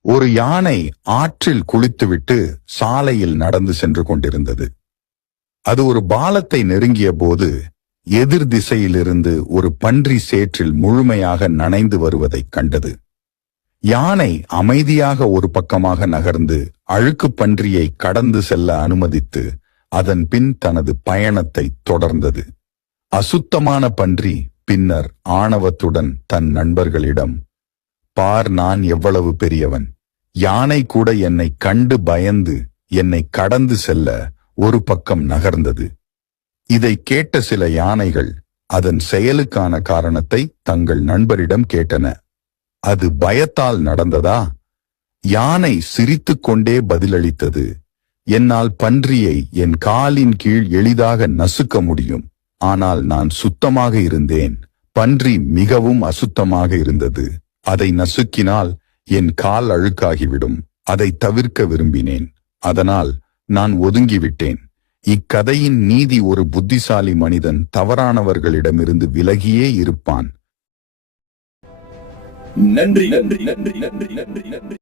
ஒரு யானை ஆற்றில் குளித்துவிட்டு சாலையில் நடந்து சென்று கொண்டிருந்தது. அது ஒரு பாலத்தை நெருங்கிய போது எதிர் திசையிலிருந்து ஒரு பன்றி சேற்றில் முழுமையாக நனைந்து வருவதைக் கண்டது. யானை அமைதியாக ஒரு பக்கமாக நகர்ந்து அழுக்கு பன்றியை கடந்து செல்ல அனுமதித்து அதன் பின் தனது பயணத்தை தொடர்ந்தது. அசுத்தமான பன்றி பின்னர் ஆணவத்துடன் தன் நண்பர்களிடம், "பார், நான் எவ்வளவு பெரியவன். யானை கூட என்னை கண்டு பயந்து என்னை கடந்து செல்ல ஒரு பக்கம் நகர்ந்தது." இதை கேட்ட சில யானைகள் அதன் செயலுக்கான காரணத்தை தங்கள் நண்பரிடம் கேட்டன. அது பயத்தால் நடந்ததா? யானை சிரித்துக்கொண்டே பதிலளித்தது, "என்னால் பன்றியை என் காலின் கீழ் எளிதாக நசுக்க முடியும். ஆனால் நான் சுத்தமாக இருந்தேன். பன்றி மிகவும் அசுத்தமாக இருந்தது. அதை நசுக்கினால் என் கால் அழுக்காகிவிடும். அதை தவிர்க்க விரும்பினேன். அதனால் நான் ஒதுங்கிவிட்டேன்." இக்கதையின் நீதி, ஒரு புத்திசாலி மனிதன் தவறானவர்களிடமிருந்து விலகியே இருப்பான். நன்றி நன்றி நன்றி நன்றி நன்றி நன்றி.